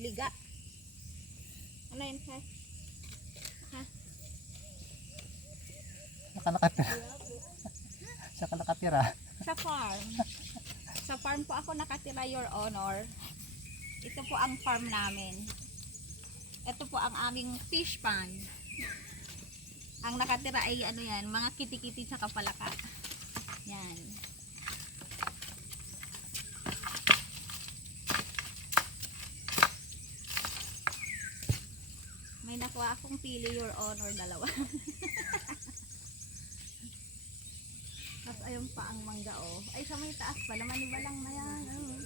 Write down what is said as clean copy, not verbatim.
Liga. Ano yun, ha? Ha? Saka nakatira. Saka nakatira. Sa farm. Sa farm po ako nakatira, Your Honor. Ito po ang farm namin. Ito po ang aming fish pond. Ang nakatira ay ano yan, mga kitikiti sa kapalaka. Yan. May nakuha akong pili, Your Honor, dalawa. Tapos ayun pa ang mangga, oh. Ay, sa may taas pala, manibalang na yan. Oh.